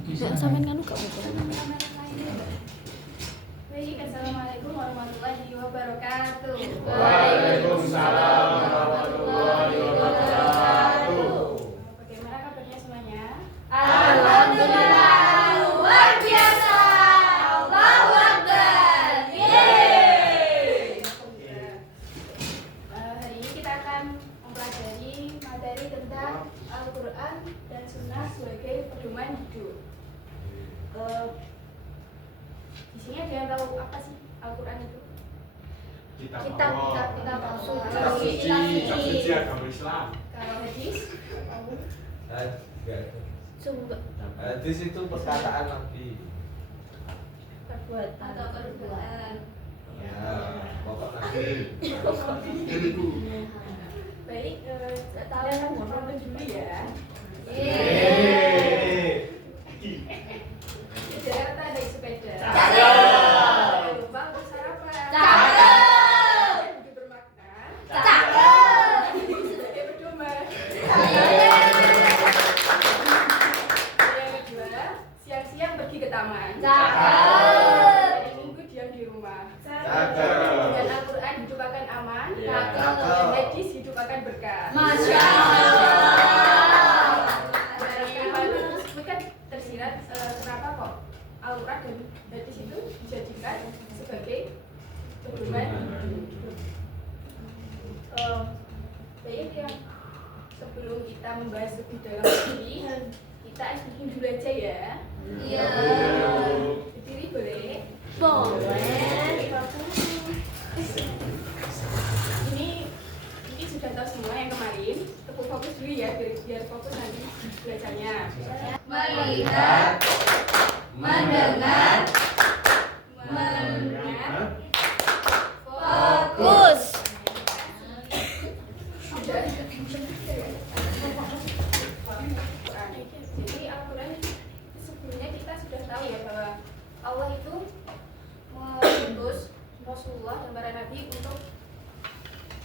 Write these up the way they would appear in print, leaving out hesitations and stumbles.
Nek sampean nganu gak apa-apa. Baik, assalamualaikum warahmatullahi wabarakatuh. Waalaikumsalam warahmatullahi wabarakatuh. Bagaimana kabarnya semuanya? Alhamdulillah, luar biasa. Allahu Akbar. Yeay. Hari ini kita akan mempelajari materi tentang Al-Quran dan Sunnah sebagai pedoman hidup. Di sini ada yang tahu apa sih Al-Quran itu? Kitab suci agama Islam. Kalau hadis, sumber Hadis itu perkataan Nabi. perbuatan atau perbuatan. Ya, pokok Nabi. baik, tahu kan Juli ya. Jakarta naik sepeda. Lupa untuk sarapan. Hidup bermakna. Sebagai pedoman. Yang kedua, siang-siang pergi ke taman. Hari Minggu diam di rumah. Dengan Al-Quran hidup akan aman. Dan hadis hidup akan berkah. Masya Allah. Dari kalimat tersebut kan tersirat kenapa kok Al-Quran dan hadis itu dijadikan sebagai pedoman hidup. Baik ya, sebelum kita membahas lebih dalam lagi, kita explain dulu aja ya. Iya. Berdiri boleh? Boleh. Ini sudah tahu semua yang kemarin. Tepuk fokus dulu ya, biar fokus nanti belajarnya. Melihat, mendengar, Mendengar, fokus. Jadi Al-Quran sebelumnya kita sudah tahu ya bahwa Allah itu mengutus Rasulullah dan para nabi untuk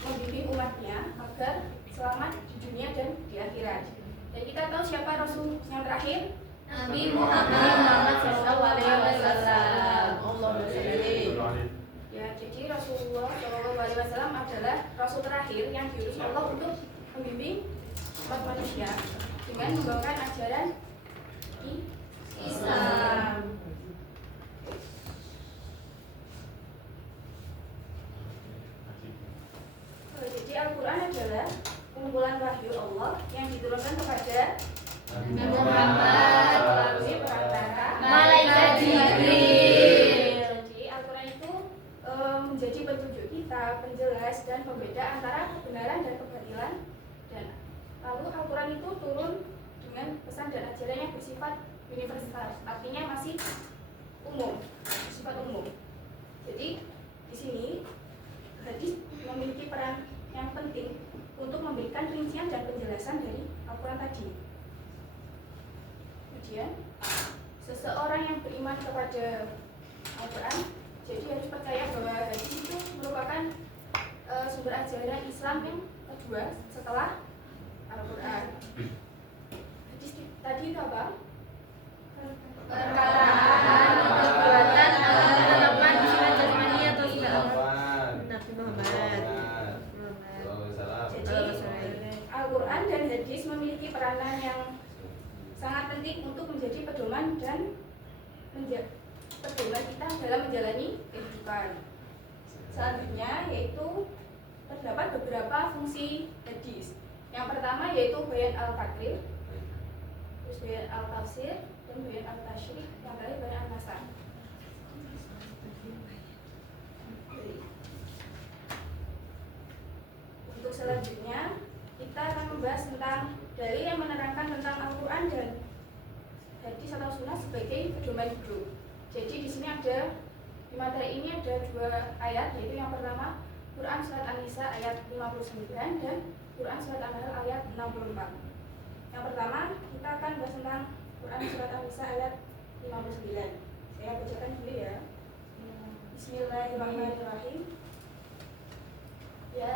membimbing umatnya agar selamat di dunia dan di akhirat. Dan kita tahu siapa Rasul yang terakhir? Nabi Muhammad SAW. Ya, jadi Rasulullah SAW adalah Rasul terakhir yang diutus Allah untuk membimbing umat manusia dengan membawakan ajaran Islam. Jadi Al-Quran adalah kumpulan wahyu Allah yang diturunkan kepada Nabi Muhammad melalui perantara Malaikat Jibril. Jadi Al-Quran itu menjadi petunjuk kita, penjelas dan pembeda antara kebenaran dan kebatilan. Dan lalu Al-Quran itu turun dengan pesan dan ajaran yang bersifat universal, artinya masih umum, bersifat umum. Jadi di sini hadis memiliki peran yang penting untuk memberikan rincian dan penjelasan dari Al-Quran tadi. Kemudian seseorang yang beriman kepada Al-Quran jadi harus percaya bahwa hadis itu merupakan sumber ajaran Islam yang kedua setelah Al-Quran. Hadis tadi itu apa? Perkataan, perbuatan, penetapan sifat jasmani atau sifat Nabi Muhammad. Jadi Al-Quran dan hadis memiliki peranan yang sangat penting untuk menjadi pedoman dan pedoman kita dalam menjalani kehidupan. Selanjutnya yaitu terdapat beberapa fungsi hadis. Yang pertama yaitu bayan al-takrib, terus bayan al-tafsir, dan bayan al-tashrik, yang terakhir bayan al-nasar. Untuk selanjutnya kita akan membahas tentang dalil yang menerangkan tentang Al-Quran dan hadis atau sunnah sebagai pedoman hidup. Jadi di sini ada di materi ini ada dua ayat, yaitu yang pertama Quran surat An-Nisa ayat 59 dan Quran surat An-Nahl ayat 64. Yang pertama kita akan bahas tentang Quran surat An-Nisa ayat 59. Saya bacakan dulu ya. Bismillahirrahmanirrahim. Ya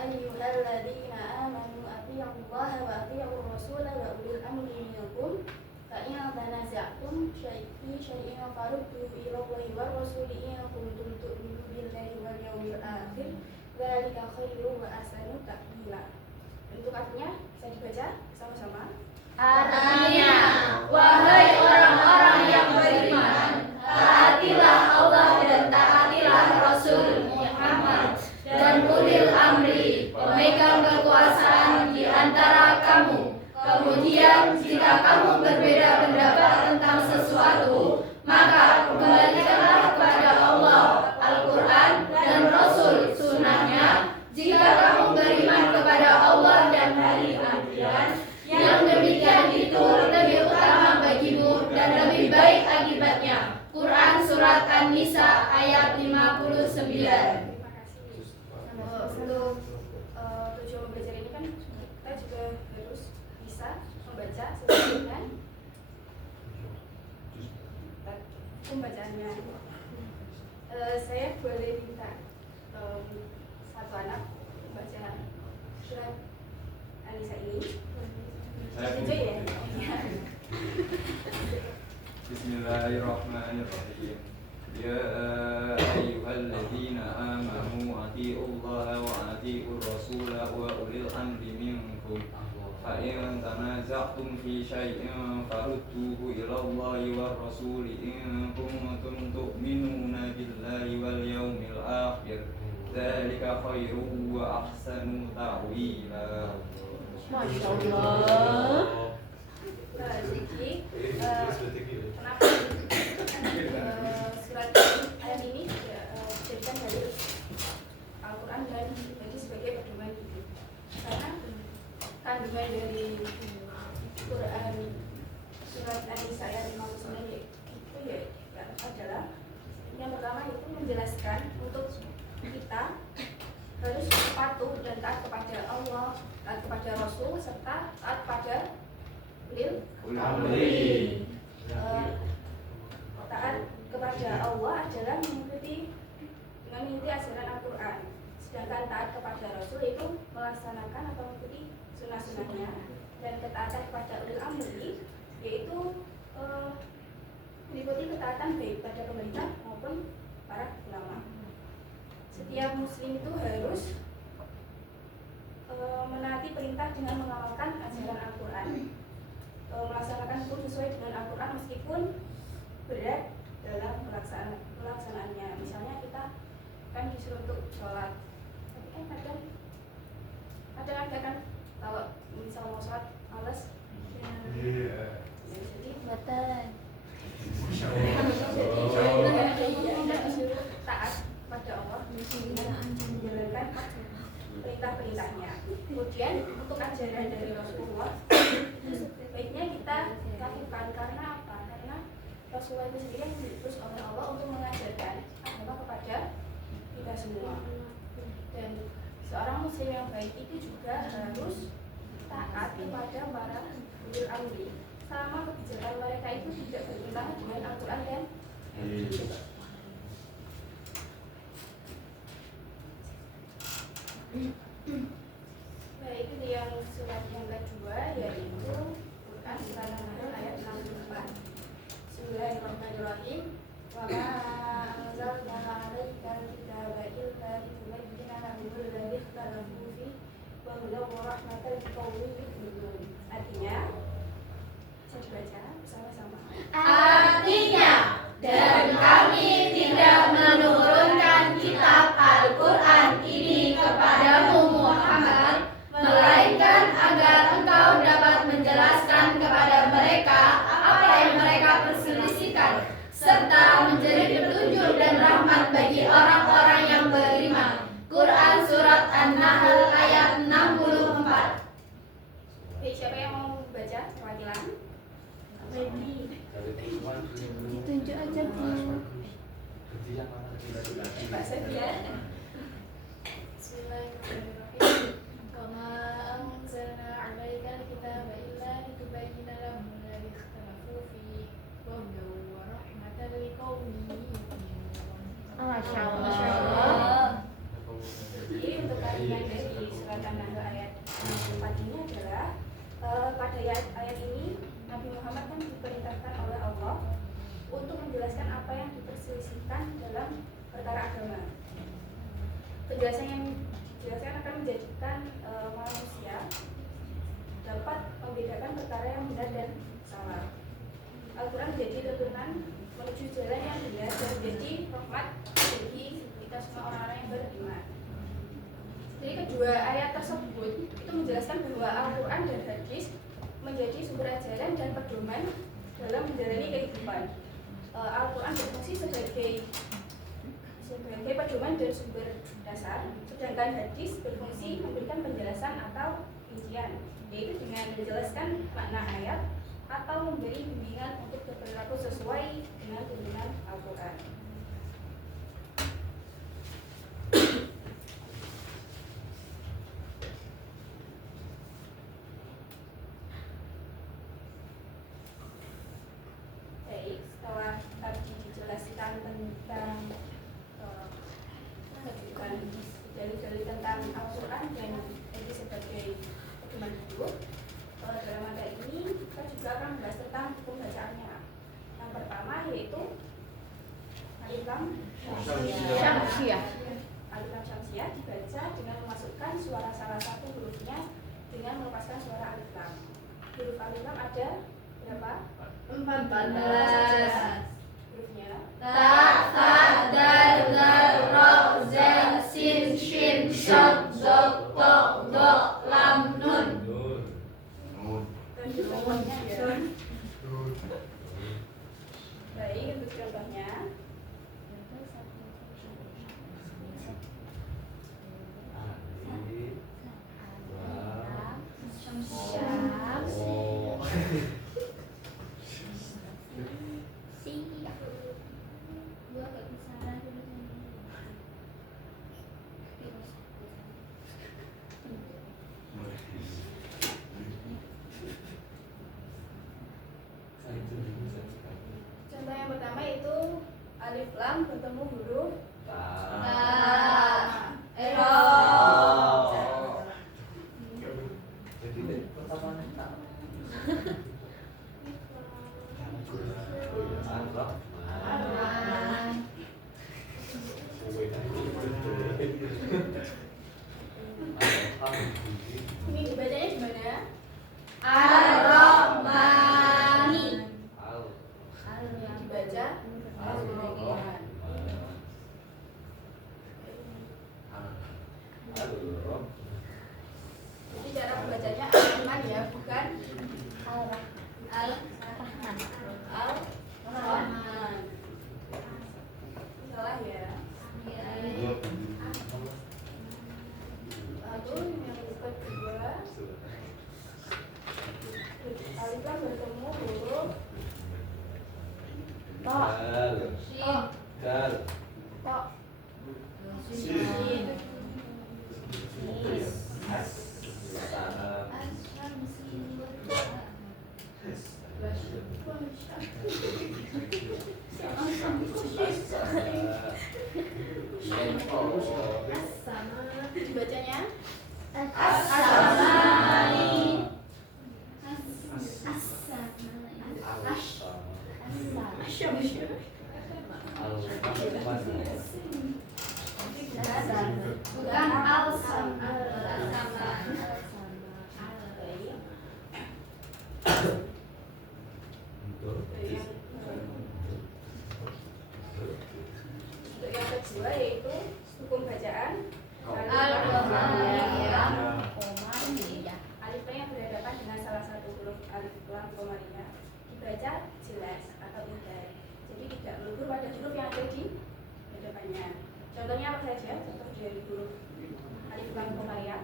ayyuhalladzina amanu athi'ullaha wa athi'ur rasul wa ulil amri minkum fa in tanaza'tum tanaza'tum fi syai'in farudduhu ila Allahi war rasuli in kuntum tu'minu billahi wal yawmil akhir dzalika khairun wa ahsanu ta'wila. Untuk artinya bisa dibaca sama-sama. Artinya, wahai orang-orang yang beriman, taatilah Allah dan taatilah Rasul Muhammad dan ulil amri, pemegang kekuasaan di antara kamu. Kemudian, jika kamu berbeda pendapat tentang sesuatu, maka kembalikanlah kepada Allah, Al-Quran, dan Rasul sunnahnya. Jika kamu beriman kepada Allah dan hari akhirat, yang demikian itu lebih utama bagimu dan lebih baik akibatnya. Quran Surat An-Nisa ayat 59. Terima kasih. Untuk tujuan belajar ini kan kita juga harus bisa membaca sesuai dengan pembacaannya. Saya boleh minta satu anak membaca surat An-Nisa ini. Setuju ya? Bismillahirrahmanirrahim. Ya ayyuhalladzina amanu atiiullaha wa atiiur rasula wa ulil amri minkum. Fa in tanaza'tum fi syai'in farudduhu ila Allahi war rasuli in kuntum tu'minuna billahi wal yawmil akhir. Dzalika khairun wa ahsanu ta'wila. Masya Allah. Jadi kenapa surat ayat ini dijadikan dari Al-Quran dan jadi sebagai pedoman hidup? Karena kandungan dari Quran surat An-Nisa ayat 59 itu ya adalah yang pertama itu menjelaskan untuk kita harus patuh dan taat kepada Allah, taat kepada Rasul, serta taat pada ulil amri. Taat kepada Allah adalah mengikuti ajaran Al-Quran, sedangkan taat kepada Rasul itu melaksanakan atau mengikuti sunnah-sunnahnya, dan ketaatan kepada ulil amri yaitu mengikuti ketaatan baik pada pemerintah maupun para ulama. Setiap muslim itu harus menaati perintah dengan mengamalkan ajaran Al-Quran, melaksanakan hukum sesuai dengan Al-Quran meskipun berat dalam pelaksanaannya. Misalnya kita kan disuruh untuk sholat, tapi kan kadang ada kan kalau misal mau sholat males, jadi Batal. kita disuruh taat pada Allah dengan menjalankan perintah-perintahnya. Kemudian untuk ajaran dari Rasulullah sebaiknya kita lakukan. Karena apa? Karena Rasulullah itu sendiri yang diutus oleh Allah untuk mengajarkan agama kepada kita semua. Dan seorang muslim yang baik itu juga harus taat kepada para ulil amri selama kebijakan mereka itu tidak bertentangan dengan Al-Quran dan baik. Itu yang surat yang kedua, yaitu Quran surat An-Nahl ayat 64. Bismillahirrahmanirrahim. Wa ma anzalna 'alaikal kitaba illa litubayyina lahum alladzi ikhtalafu fihi wa hudan wa rahmatan liqaumin yu'minun. Artinya, saya dibaca bersama-sama. Artinya, dan kami tidak menurunkan kitab Al-Quran ini kepadamu Muhammad, melainkan agar engkau dapat menjelaskan kepada mereka apa yang mereka perselisihkan, serta menjadi petunjuk dan rahmat bagi orang-orang yang beriman. Quran Surat An-Nahl ayat 64. Baik, siapa yang mau baca perwakilan? Ditunjuk aja Bu. Mbak Sofia. Bismillahirrahmanirrahim. Wa ma anzalna 'alaikal kitaba illa litubayyina lahum alladzi ikhtalafu fihi wa hudan wa rahmatan liqaumin yu'minun. Masya Allah. Jadi untuk kalian dari surat An-Nahl ayat 64 ini adalah pada ayat ini Nabi Muhammad kan diperintahkan oleh Allah perkara agama. Penjelasan yang dijelaskan akan menjadikan manusia dapat membedakan perkara yang benar dan salah. Al-Quran menjadi tuntunan menuju jalan yang benar dan menjadi rahmat bagi kita semua orang-orang yang beriman. Jadi kedua ayat tersebut itu menjelaskan bahwa Al-Quran dan hadis menjadi sumber ajaran dan pedoman dalam menjalani kehidupan. Al-Quran berfungsi sebagai pedoman dan sumber dasar, sedangkan hadis berfungsi memberikan penjelasan atau rincian, yaitu dengan menjelaskan makna ayat atau memberi bimbingan untuk berperilaku sesuai dengan tuntunan Al-Quran. Baik, setelah tadi dijelaskan tentang dalil-dalil tentang Al-Quran dan hadis sebagai pedoman hidup, dalam materi ini kita juga akan membahas tentang hukum bacaannya. Yang pertama yaitu alif lam syamsiyah. Alif lam syamsiyah dibaca dengan memasukkan suara salah satu hurufnya dengan melepaskan suara alif lam. Huruf alif lam ada berapa? 14. Hurufnya Ta, tha, dal, zal, ra, za, sin, shin, shad, dot, to, do, lam, nun. dan contohnya ya. Baik, untuk contohnya contoh yang pertama itu alif lam bertemu huruf ini dibacanya gimana? Ar-Rahmani. Dibaca Al-Rahman. Jadi cara membacanya Al-Rahman ya, bukan Al-Rahman. Al-Rahman. Salah ya. Lalu yang kedua, alif lam bertemu huruf Dal. to. Sin. Dibacanya As-Samani. Bukan al-sama. Untuk yang kedua yaitu hukum bacaan alif lam yang berhadapan dengan salah satu huruf alif lam komarinya dibaca jelas atau indah. Jadi tidak melulu pada huruf yang ada di hadapannya. Contohnya apa saja? Contoh dari huruf alif lam komariah.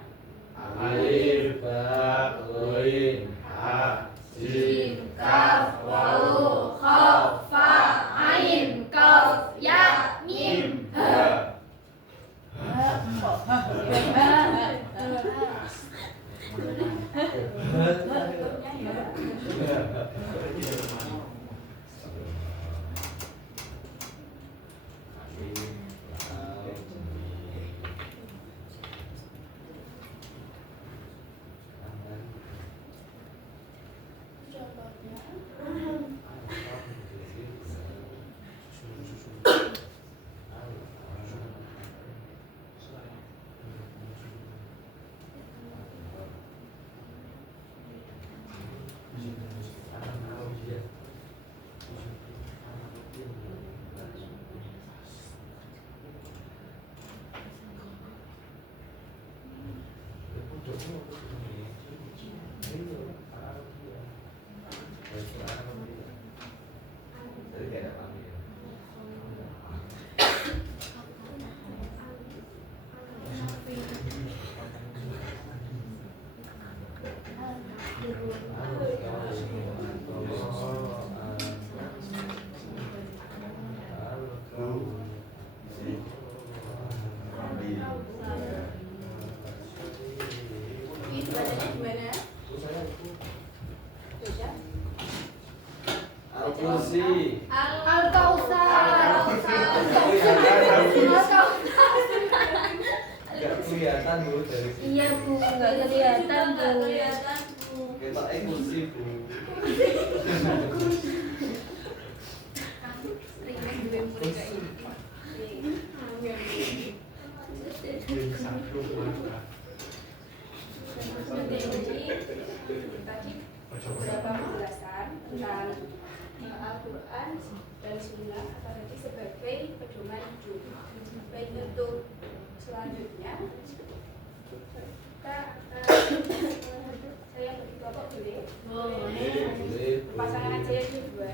Alif, ba, ghain, ha, jim, Jim, kaf, wawu, khaf, fa, ain, kaf, ya, mim. Contohnya ya. Contohnya Ini bacanya gimana? Baca. Al-Kursi. Al-Kautsar. Gak kelihatan Bu dari sini. Iya Bu, nggak kelihatan Bu. Kita kursi Bu. Tadi beberapa penjelasan tentang Al-Quran dan Sunnah akan jadi sebagai pedoman hidup. Baik untuk selanjutnya kita saya bagi kelompok boleh? Boleh. Pasangan aja ya dua.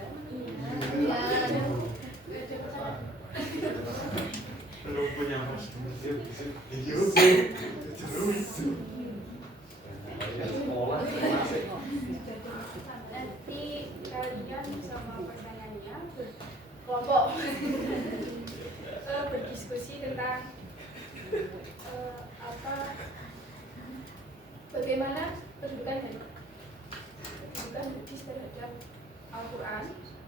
Belum punya mas. Sekolah masih. Nanti kalian sama pasangannya berkelompok berdiskusi tentang bagaimana kedudukan hadis terhadap Al-Quran,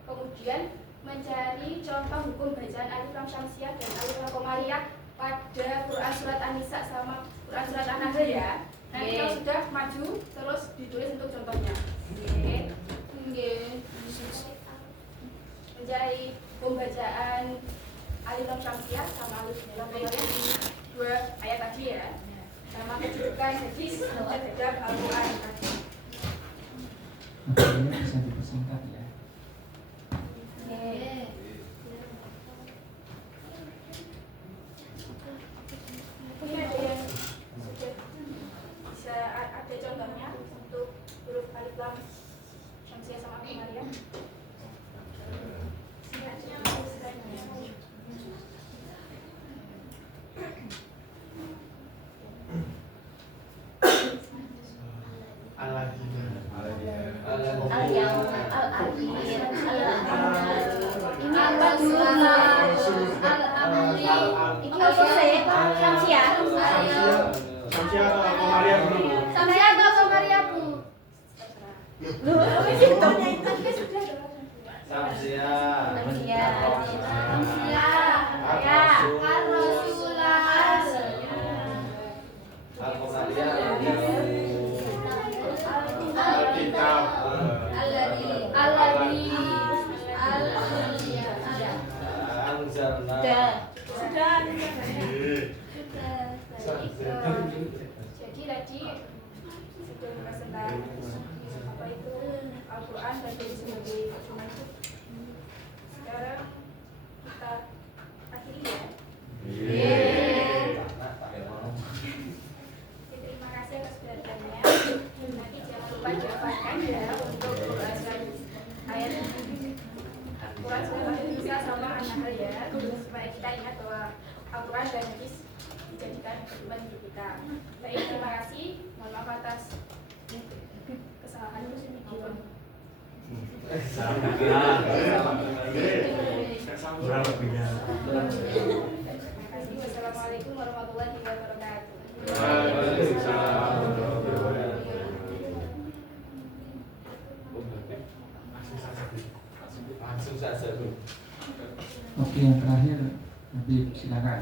kemudian mencari contoh hukum bacaan Alif Lam Syamsiah dan Alif Lam Qamariyah pada Quran Surat An-Nisa sama Quran Surat An-Nahl ya. Nanti kalau sudah maju terus ditulis untuk contohnya. Mencari hukum bacaan Alif Lam Syamsiah sama Alif Lam Qamariyah di dua ayat tadi ya. Sama kedudukan hadis terhadap Al-Quran tadi. Makanya bisa dipersingkat ya. Ini ada yang sudah bisa ada contohnya untuk huruf Alif Lam Syamsiah sama Qamariyah. Jadi tadi sudah membahas tentang apa itu Al-Quran dan jadi sebagai pedoman hidup. Sekarang kita akhiri ya. Terima kasih atas perhatiannya. Nanti jangan lupa dihafalkan ya untuk pembahasan ayat Al-Quran surat An-Nisa sama An-Nahl ya, supaya kita ingat bahwa Al-Quran dan hadis dijadikan pedoman hidup kita. Baik, terima kasih. Mohon maaf atas kesalahan Kurang lebihnya. Terima kasih. Wassalamualaikum warahmatullahi wabarakatuh. Langsung saja Bu. Oke, yang terakhir Habib silakan.